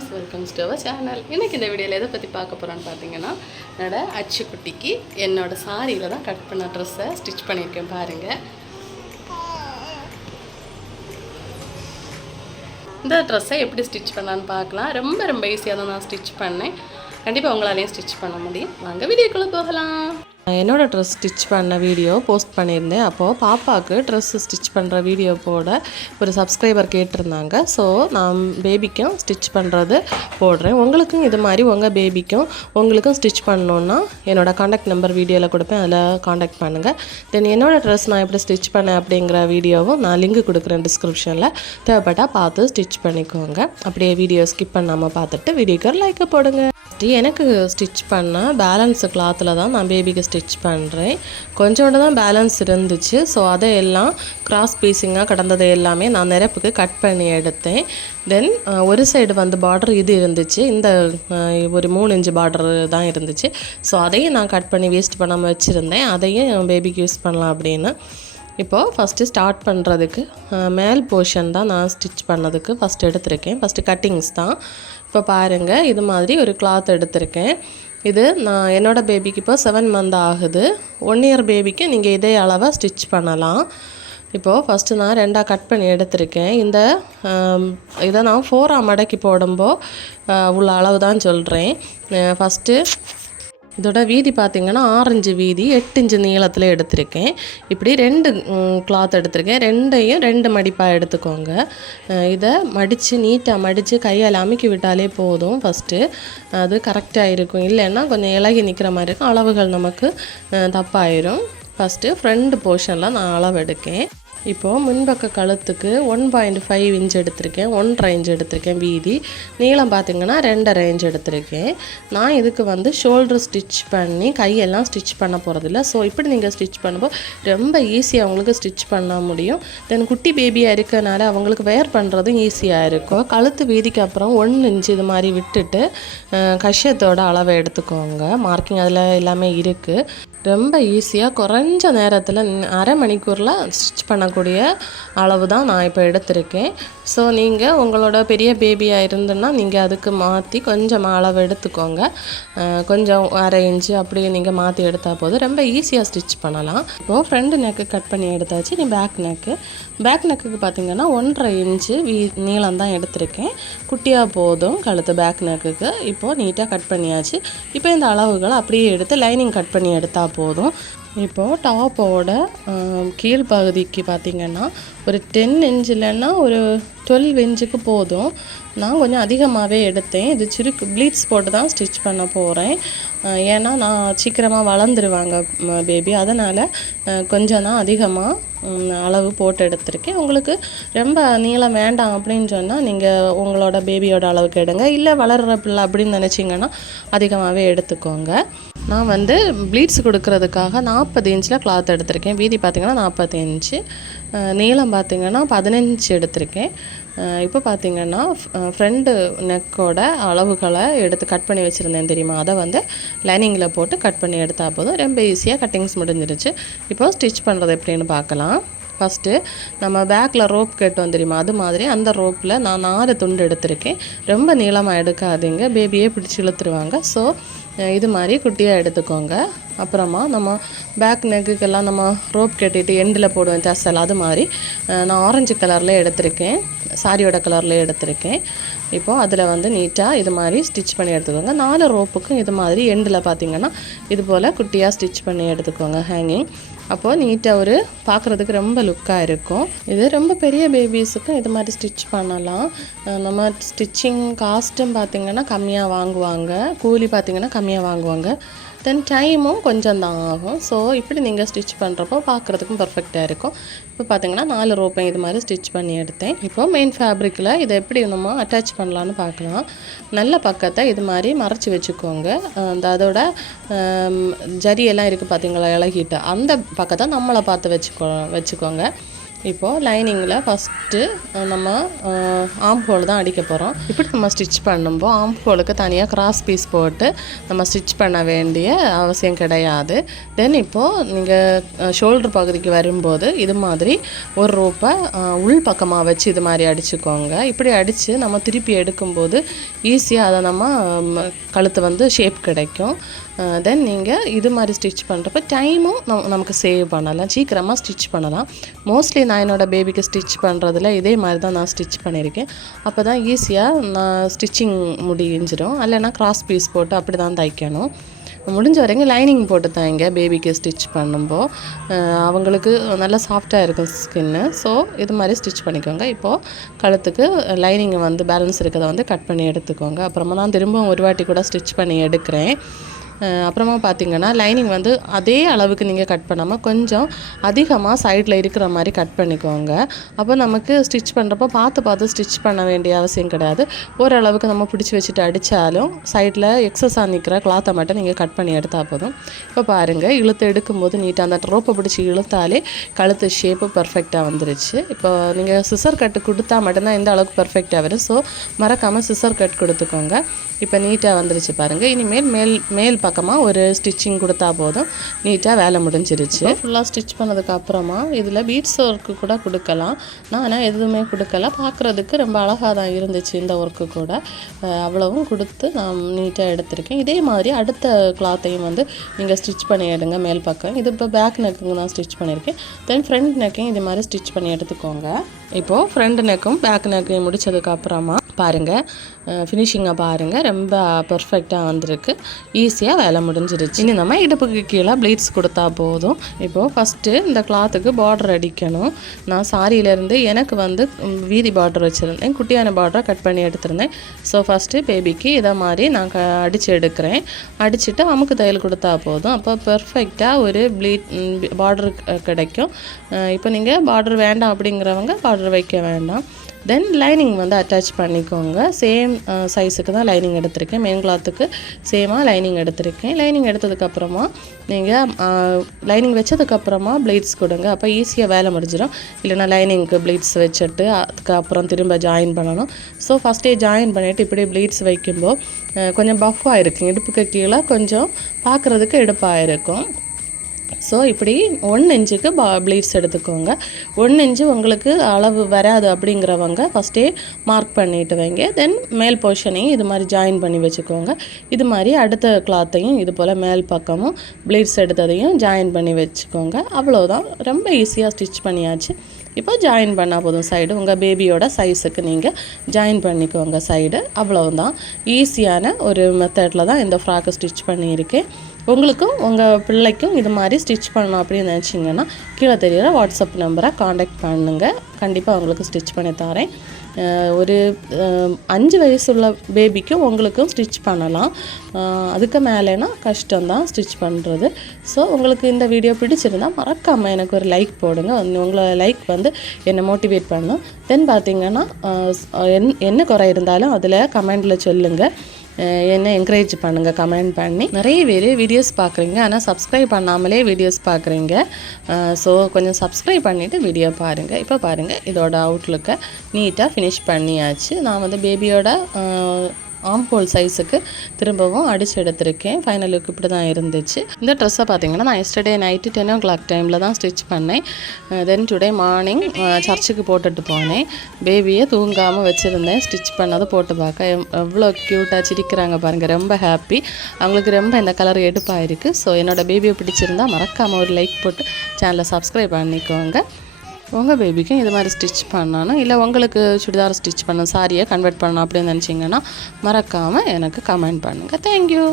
Friends welcome to our channel இன்றைக்கி இந்த வீடியோவில் எதை பற்றி பார்க்க போகிறோன்னு பார்த்தீங்கன்னா என்னோடய அச்சுக்குட்டிக்கு என்னோட சாரியில் தான் கட் பண்ண ட்ரெஸ்ஸை ஸ்டிச் பண்ணியிருக்கேன் பாருங்கள் இந்த ட்ரெஸ்ஸை எப்படி ஸ்டிச் பண்ணலான்னு பார்க்கலாம். ரொம்ப ரொம்ப ஈஸியாக தான் நான் ஸ்டிச் பண்ணேன். கண்டிப்பாக உங்களாலேயும் ஸ்டிச் பண்ண முடியும். வாங்க வீடியோக்குள்ளே போகலாம். என்னோட ட்ரெஸ் ஸ்டிச் பண்ண வீடியோ போஸ்ட் பண்ணியிருந்தேன். அப்போது பாப்பாவுக்கு ட்ரெஸ் ஸ்டிச் பண்ணுற வீடியோ போட ஒரு சப்ஸ்கிரைபர் கேட்டிருந்தாங்க. ஸோ நான் பேபிக்கும் ஸ்டிச் பண்ணுறது போடுறேன். உங்களுக்கும் இது மாதிரி உங்கள் பேபிக்கும் உங்களுக்கும் ஸ்டிச் பண்ணணுன்னா என்னோடய காண்டாக்ட் நம்பர் வீடியோவில் கொடுப்பேன். அதில் காண்டாக்ட் பண்ணுங்கள் தென் என்னோடய ட்ரெஸ் நான் எப்படி ஸ்டிச் பண்ணேன் அப்படிங்கிற வீடியோவும் நான் லிங்க் கொடுக்குறேன் டிஸ்கிரிப்ஷனில் தேவைப்பட்டால் பார்த்து ஸ்டிச் பண்ணிக்கோங்க. அப்படியே வீடியோ ஸ்கிப் பண்ணாமல் பார்த்துட்டு வீடியோக்கு லைக்கை போடுங்க. First எனக்கு ஸ்டிச் பண்ண பேலன்ஸ் கிளாத்தில் தான் நான் பேபிக்கு ஸ்டிச் பண்ணுறேன் கொஞ்சோண்டு தான் பேலன்ஸ் இருந்துச்சு. ஸோ அதை எல்லாம் கிராஸ் பீஸிங்காக கடந்தது எல்லாமே நான் நிரப்புக்கு கட் பண்ணி எடுத்தேன். தென் ஒரு சைடு வந்து பார்டர் இது இருந்துச்சு. இந்த ஒரு மூணு இன்ச்சு பார்டர் தான் இருந்துச்சு. ஸோ அதையும் நான் கட் பண்ணி வேஸ்ட் பண்ணாமல் வச்சுருந்தேன். அதையும் பேபிக்கு யூஸ் பண்ணலாம் அப்படின்னு. இப்போது ஃபஸ்ட்டு ஸ்டார்ட் பண்ணுறதுக்கு மேல் போர்ஷன் தான் நான் ஸ்டிச் பண்ணதுக்கு ஃபஸ்ட் எடுத்திருக்கேன். ஃபஸ்ட்டு கட்டிங்ஸ் தான். இப்போ பாருங்கள் இது மாதிரி ஒரு கிளாத் எடுத்திருக்கேன். இது நான் என்னோடய பேபிக்கு இப்போ செவன் மந்த் ஆகுது. ஒன் இயர் பேபிக்கு நீங்கள் இதே அளவை ஸ்டிச் பண்ணலாம். இப்போது ஃபஸ்ட்டு நான் ரெண்டாக கட் பண்ணி எடுத்திருக்கேன். இந்த இதை நான் ஃபோராக மடக்கி போடும்போ உள்ள அளவு தான் சொல்கிறேன் ஃபஸ்ட்டு இதோட வீதி பார்த்திங்கன்னா ஆரஞ்சு வீதி எட்டு இன்ச்சு நீளத்தில் எடுத்திருக்கேன். இப்படி ரெண்டு கிளாத் எடுத்திருக்கேன். ரெண்டையும் ரெண்டு மடிப்பாக எடுத்துக்கோங்க. இதை மடித்து நீட்டாக மடித்து கையால் அமுக்கி விட்டாலே போதும் ஃபஸ்ட்டு அது கரெக்டாக இருக்கும். இல்லைன்னா கொஞ்சம் இலகி நிற்கிற மாதிரி இருக்கும். அளவுகள் நமக்கு தப்பாயிரும். ஃபஸ்ட்டு ஃப்ரண்ட் போர்ஷனில் நான் அளவு எடுக்கேன். இப்போது முன்பக்க கழுத்துக்கு ஒன் பாயிண்ட் ஃபைவ் இன்ச் எடுத்திருக்கேன் ஒன் ரேஞ்ச் எடுத்திருக்கேன் வீதி. நீளம் பார்த்தீங்கன்னா ரெண்டு ரேஞ்ச் எடுத்திருக்கேன். நான் இதுக்கு வந்து ஷோல்டர் ஸ்டிச் பண்ணி கையெல்லாம் ஸ்டிச் பண்ண போகிறதில்ல ஸோ இப்படி நீங்கள் ஸ்டிச் பண்ணும்போது ரொம்ப ஈஸியாக அவங்களுக்கு ஸ்டிச் பண்ண முடியும். தென் குட்டி பேபியாக இருக்கனால அவங்களுக்கு வேர் பண்ணுறதும் ஈஸியாக இருக்கும். கழுத்து வீதிக்கு அப்புறம் ஒன் இன்ச் இது மாதிரி விட்டுட்டு கஷ்யத்தோட அளவை எடுத்துக்கோங்க. மார்க்கிங் அதில் எல்லாமே இருக்குது ரொம்ப ஈஸியாக குறைஞ்ச நேரத்தில் அரை மணிக்கூரில் ஸ்டிச் பண்ணக்கூடிய அளவு தான் நான் இப்போ எடுத்திருக்கேன். ஸோ நீங்கள் உங்களோட பெரிய பேபியாக இருந்துன்னா நீங்கள் அதுக்கு மாற்றி கொஞ்சம் அளவு எடுத்துக்கோங்க. கொஞ்சம் அரை இன்ச்சு அப்படி நீங்கள் மாற்றி எடுத்தால் போதும். ரொம்ப ஈஸியாக ஸ்டிச் பண்ணலாம். இப்போது ஃப்ரண்ட் நெக்கு கட் பண்ணி எடுத்தாச்சு. நீ பேக் நெக்கு பேக் நெக்குக்கு பார்த்தீங்கன்னா ஒன்றரை இன்ச்சு வீ நீளம் தான் எடுத்திருக்கேன். குட்டியாக போதும். கழுத்து பேக் நெக்குக்கு இப்போது நீட்டாக கட் பண்ணியாச்சு. இப்போ இந்த அளவுகளை அப்படியே எடுத்து லைனிங் கட் பண்ணி எடுத்தால் போதும். இப்போது டாப்போட கீழ்ப்பகுதிக்கு பார்த்தீங்கன்னா ஒரு டென் இன்ச் இல்லைன்னா ஒரு டுவெல் இன்ச்சுக்கு போதும். நான் கொஞ்சம் அதிகமாகவே எடுத்தேன். இது சிறுக்கு ப்ளீட்ஸ் போட்டு தான் ஸ்டிச் பண்ண போகிறேன் ஏன்னா நான் சீக்கிரமாக வளர்ந்துருவாங்க பேபி அதனால் கொஞ்சம் தான் அதிகமாக அளவு போட்டு எடுத்திருக்கேன். உங்களுக்கு ரொம்ப நீளம் வேண்டாம் அப்படின்னு சொன்னால் நீங்கள் உங்களோட பேபியோட அளவுக்கு எடுங்க. இல்லை வளர்கிற பிள்ளை அப்படின்னு நினச்சிங்கன்னா அதிகமாகவே எடுத்துக்கோங்க. நான் வந்து ப்ளீட்ஸ் கொடுக்கறதுக்காக நாற்பது இன்ச்சில் கிளாத் எடுத்திருக்கேன். வீதி பார்த்தீங்கன்னா நாற்பது இன்ச்சு நீளம் பார்த்தீங்கன்னா பதினஞ்சு எடுத்திருக்கேன். இப்போ பார்த்திங்கன்னா ஃப்ரண்ட்டு நெக்கோட அளவுகளை எடுத்து கட் பண்ணி வச்சுருந்தேன் தெரியுமா? அதை வந்து லைனிங்கில் போட்டு கட் பண்ணி எடுத்தால் போதும். ரொம்ப ஈஸியாக கட்டிங்ஸ் முடிஞ்சிருச்சு. இப்போ ஸ்டிச் பண்ணுறது எப்படின்னு பார்க்கலாம் ஃபஸ்ட்டு நம்ம பேக்கில் ரோப் கட்டுவோம் தெரியுமா? அது மாதிரி அந்த ரோப்பில் நான் நாலு துண்டு எடுத்திருக்கேன். ரொம்ப நீளமாக எடுக்காதீங்க. பேபியே பிடிச்சி இழுத்துருவாங்க. ஸோ இது மாதிரி குட்டியாக எடுத்துக்கோங்க. அப்புறமா நம்ம பேக் நெக்குக்கெல்லாம் நம்ம ரோப் கட்டிட்டு எண்டில் போடுவோம் தசல் அது மாதிரி. நான் ஆரஞ்சு கலரில் எடுத்திருக்கேன். சாரியோட கலரில் எடுத்திருக்கேன். இப்போது அதில் வந்து நீட்டாக இது மாதிரி ஸ்டிச் பண்ணி எடுத்துக்கோங்க. நாலு ரோப்புக்கும் இது மாதிரி எண்டில் பார்த்தீங்கன்னா இது போல் குட்டியாக ஸ்டிச் பண்ணி எடுத்துக்கோங்க ஹேங்கிங் அப்போது நீட்டாக ஒரு பார்க்குறதுக்கு ரொம்ப லுக்காக இருக்கும். இது ரொம்ப பெரிய பேபிஸுக்கும் இது மாதிரி ஸ்டிச் பண்ணலாம். நம்ம ஸ்டிச்சிங் காஸ்ட்டும் பார்த்திங்கன்னா கம்மியாக வாங்குவாங்க. கூலி பார்த்திங்கன்னா கம்மியாக வாங்குவாங்க. தென் டைமும் கொஞ்சம் தான் ஆகும். ஸோ இப்படி நீங்கள் ஸ்டிச் பண்ணுறப்போ பார்க்குறதுக்கும் பர்ஃபெக்டாக இருக்கும். இப்போ பார்த்தீங்கன்னா நாலு ரோப்பை இது மாதிரி ஸ்டிச் பண்ணி எடுத்தேன். இப்போ மெயின் ஃபேப்ரிக்கில் இதை எப்படி நம்ம அட்டாச் பண்ணலான்னு பார்க்கலாம் நல்ல பக்கத்தை இது மாதிரி மறைச்சி வச்சுக்கோங்க. அந்த அதோட ஜரியெல்லாம் இருக்குது பார்த்தீங்களா இலகிட்டு அந்த பக்கத்தை நம்மளை பார்த்து வச்சுக்கோ வச்சுக்கோங்க. இப்போது லைனிங்கில் ஃபஸ்ட்டு நம்ம ஆம் ஹோல் தான் அடிக்க போகிறோம் இப்படி நம்ம ஸ்டிச் பண்ணும்போது ஆம் ஹோலுக்கு தனியாக கிராஸ் பீஸ் போட்டு நம்ம ஸ்டிச் பண்ண வேண்டிய அவசியம் கிடையாது. தென் இப்போது நீங்கள் ஷோல்டர் பகுதிக்கு வரும்போது இது மாதிரி ஒரு ரூப்பை உள் பக்கமாக வச்சு இது மாதிரி அடிச்சுக்கோங்க. இப்படி அடித்து நம்ம திருப்பி எடுக்கும்போது ஈஸியாக அதை நம்ம கழுத்து வந்து ஷேப் கிடைக்கும். தென் நீங்கள் இது மாதிரி ஸ்டிச் பண்ணுறப்ப டைமும் நம் நமக்கு சேவ் பண்ணலாம். சீக்கிரமாக ஸ்டிச் பண்ணலாம். மோஸ்ட்லி நான் என்னோடய பேபிக்கு ஸ்டிச் பண்ணுறதுல இதே மாதிரி தான் நான் ஸ்டிச் பண்ணியிருக்கேன். அப்போ தான் ஈஸியாக நான் ஸ்டிச்சிங் முடிஞ்சிடும். இல்லைன்னா கிராஸ் பீஸ் போட்டு அப்படி தான் தைக்கணும். முடிஞ்ச வரைக்கும் லைனிங் போட்டு தைங்க பேபிக்கு ஸ்டிச் பண்ணும்போது அவங்களுக்கு நல்லா சாஃப்டாக இருக்கும் ஸ்கின்னு ஸோ இது மாதிரி ஸ்டிச் பண்ணிக்கோங்க. இப்போது கழுத்துக்கு லைனிங் வந்து பேலன்ஸ் இருக்கிறத வந்து கட் பண்ணி எடுத்துக்கோங்க. அப்புறமா நான் திரும்பவும் ஒரு வாட்டி கூட ஸ்டிச் பண்ணி எடுக்கிறேன். அப்புறமா பார்த்தீங்கன்னா லைனிங் வந்து அதே அளவுக்கு நீங்கள் கட் பண்ணாமல் கொஞ்சம் அதிகமாக சைடில் இருக்கிற மாதிரி கட் பண்ணிக்கோங்க. அப்போ நமக்கு ஸ்டிச் பண்ணுறப்போ பார்த்து பார்த்து ஸ்டிச் பண்ண வேண்டிய அவசியம் கிடையாது. ஓரளவுக்கு நம்ம பிடிச்சி வச்சுட்டு அடித்தாலும் சைடில் எக்ஸஸாக நிற்கிற கிளாத்தை மட்டும் நீங்கள் கட் பண்ணி எடுத்தால் போதும். இப்போ பாருங்கள் இழுத்து எடுக்கும்போது நீட்டாக அந்த ட்ரோப்பை பிடிச்சி இழுத்தாலே கழுத்து ஷேப்பு பர்ஃபெக்டாக வந்துருச்சு. இப்போ நீங்கள் சிசர் கட்டு கொடுத்தா மட்டும்தான் எந்த அளவுக்கு பர்ஃபெக்டாக வரும். ஸோ மறக்காமல் சிசர் கட் கொடுத்துக்கோங்க. இப்போ நீட்டாக வந்துருச்சு பாருங்கள் இனிமேல் மேல் மேல் பக்கமாக ஒரு ஸ்டிச்சிங் கொடுத்தா போதும். நீட்டாக வேலை முடிஞ்சிருச்சு. ஃபுல்லாக ஸ்டிச் பண்ணதுக்கு அப்புறமா இதில் பீட்ஸ் ஒர்க்கு கூட கொடுக்கலாம். நான் ஆனால் எதுவுமே கொடுக்கல. பார்க்குறதுக்கு ரொம்ப அழகாக தான் இருந்துச்சு இந்த ஒர்க்கு கூட. அவ்வளவும் கொடுத்து நான் நீட்டாக எடுத்திருக்கேன். இதே மாதிரி அடுத்த கிளாத்தையும் வந்து நீங்கள் ஸ்டிச் பண்ணி எடுங்க மேல் பக்கம். இது இப்போ பேக் நெக்குங்க நான் ஸ்டிச் பண்ணியிருக்கேன். தென் ஃப்ரண்ட் நெக்கையும் இது மாதிரி ஸ்டிச் பண்ணி எடுத்துக்கோங்க. இப்போது ஃப்ரண்ட் நெக்கும் பேக் நெக்கையும் முடிச்சதுக்கு அப்புறமா பாருங்கள் ஃபினிஷிங்கை பாருங்கள் ரொம்ப பர்ஃபெக்டாக வந்திருக்கு. ஈஸியாக வேலை முடிஞ்சிருச்சு. இனி நம்ம இடுப்புக்கு கீழே ப்ளீட்ஸ் கொடுத்தா போதும். இப்போது ஃபஸ்ட்டு இந்த கிளாத்துக்கு பார்டர் அடிக்கணும். நான் சாரியிலேருந்து எனக்கு வந்து வீதி பார்டர் வச்சுருந்தேன். குட்டியான பார்டரை கட் பண்ணி எடுத்திருந்தேன். ஸோ ஃபஸ்ட்டு பேபிக்கு இதை மாதிரி நான் க அடித்து எடுக்கிறேன். அடிச்சுட்டு அமுக்கு தையல் கொடுத்தா போதும். அப்போ பர்ஃபெக்டாக ஒரு ப்ளீட் பார்டர் கிடைக்கும். இப்போ நீங்கள் பார்டர் வேண்டாம் அப்படிங்கிறவங்க பார்டர் வைக்க வேண்டாம். தென் லைனிங் வந்து அட்டாச் பண்ணிக்கோங்க. சேம் சைஸுக்கு uh, தான் லைனிங் எடுத்திருக்கேன். மெயின் கிளாத்துக்கு சேமாக லைனிங் எடுத்திருக்கேன். லைனிங் எடுத்ததுக்கப்புறமா நீங்கள் லைனிங் uh, வச்சதுக்கப்புறமா ப்ளீட்ஸ் கொடுங்க. அப்போ ஈஸியாக வேலை முடிஞ்சிடும் இல்லைன்னா லைனிங்க்கு ப்ளீட்ஸ் வச்சுட்டு அதுக்கப்புறம் திரும்ப ஜாயின் பண்ணணும். ஸோ ஃபஸ்ட்டே ஜாயின் பண்ணிவிட்டு இப்படி ப்ளீட்ஸ் வைக்கும்போது uh, கொஞ்சம் பஃப்பாக இருக்கும். இடுப்புக்கு கீழே கொஞ்சம் பார்க்குறதுக்கு இடுப்பாக இருக்கும். ஸோ இப்படி ஒன் இன்ச்சுக்கு பா ப்ளீட்ஸ் எடுத்துக்கோங்க. ஒன் இன்ச்சு உங்களுக்கு அளவு வராது அப்படிங்கிறவங்க ஃபஸ்ட்டே மார்க் பண்ணிட்டு வைங்க. தென் மேல் போர்ஷனையும் இது மாதிரி ஜாயின் பண்ணி வச்சுக்கோங்க. இது மாதிரி அடுத்த கிளாத்தையும் இது போல் மேல் பக்கமும் ப்ளீட்ஸ் எடுத்ததையும் ஜாயின் பண்ணி வச்சுக்கோங்க. அவ்வளோதான் ரொம்ப ஈஸியாக ஸ்டிச் பண்ணியாச்சு. இப்போ ஜாயின் பண்ணால் போதும் சைடு உங்கள் பேபியோட சைஸுக்கு நீங்கள் ஜாயின் பண்ணிக்கோங்க சைடு அவ்வளோதான் ஈஸியான ஒரு மெத்தடில் தான் இந்த ஃப்ராக்கை ஸ்டிச் பண்ணியிருக்கேன். உங்களுக்கும் உங்கள் பிள்ளைக்கும் இது மாதிரி ஸ்டிச் பண்ணணும் அப்படின்னு நினச்சிங்கன்னா கீழே தெரியிற வாட்ஸ்அப் நம்பரை காண்டாக்ட் பண்ணுங்கள் கண்டிப்பாக உங்களுக்கு ஸ்டிச் பண்ணி தரேன். ஒரு அஞ்சு வயசுள்ள பேபிக்கும் உங்களுக்கும் ஸ்டிச் பண்ணலாம். அதுக்கு மேலேனா கஷ்டம்தான் ஸ்டிச் பண்ணுறது ஸோ உங்களுக்கு இந்த வீடியோ பிடிச்சிருந்தா மறக்காமல் எனக்கு ஒரு லைக் போடுங்க. உங்களோட லைக் வந்து என்னை மோட்டிவேட் பண்ணும். தென் பார்த்திங்கன்னா என் என்ன குறை இருந்தாலும் அதில் கமெண்டில் சொல்லுங்கள் என்ன என்கரேஜ் பண்ணுங்கள் கமெண்ட் பண்ணி. நிறைய பேர் வீடியோஸ் பார்க்குறீங்க ஆனால் சப்ஸ்கிரைப் பண்ணாமலே வீடியோஸ் பார்க்குறீங்க. ஸோ கொஞ்சம் சப்ஸ்கிரைப் பண்ணிவிட்டு வீடியோ பாருங்கள் இப்போ பாருங்கள் இதோட அவுட்லுக்கை நீட்டாக ஃபினிஷ் பண்ணியாச்சு. நான் வந்து பேபியோட ஆம் ஹோல் சைஸுக்கு திரும்பவும் அடித்து எடுத்திருக்கேன். ஃபைனல் லுக் இப்படி தான் இருந்துச்சு. இந்த ட்ரெஸ்ஸை பார்த்தீங்கன்னா நான் yesterday night ten o'clock டைமில் தான் ஸ்டிச் பண்ணேன். தென் டுடே மார்னிங் சர்ச்சுக்கு போட்டுட்டு போனேன். பேபியை தூங்காமல் வச்சுருந்தேன். ஸ்டிச் பண்ணதை போட்டு பார்க்க. எவ்- எவ்வளோ க்யூட்டாக சிரிக்கிறாங்க பாருங்கள் ரொம்ப ஹாப்பி அவங்களுக்கு ரொம்ப இந்த கலர் எடுப்பாயிருக்கு ஸோ என்னோட பேபியை பிடிச்சிருந்தா மறக்காமல் ஒரு லைக் போட்டு சேனலை சப்ஸ்கிரைப் பண்ணிக்கோங்க. உங்கள் பேபிக்கும் இது மாதிரி ஸ்டிச் பண்ணணும். இல்லை உங்களுக்கு சுடிதார் ஸ்டிச் பண்ணணும் சாரியை கன்வெர்ட் பண்ணணும் அப்படின்னு நினச்சிங்கன்னா மறக்காமல் எனக்கு கமெண்ட் பண்ணுங்கள் தேங்க்யூ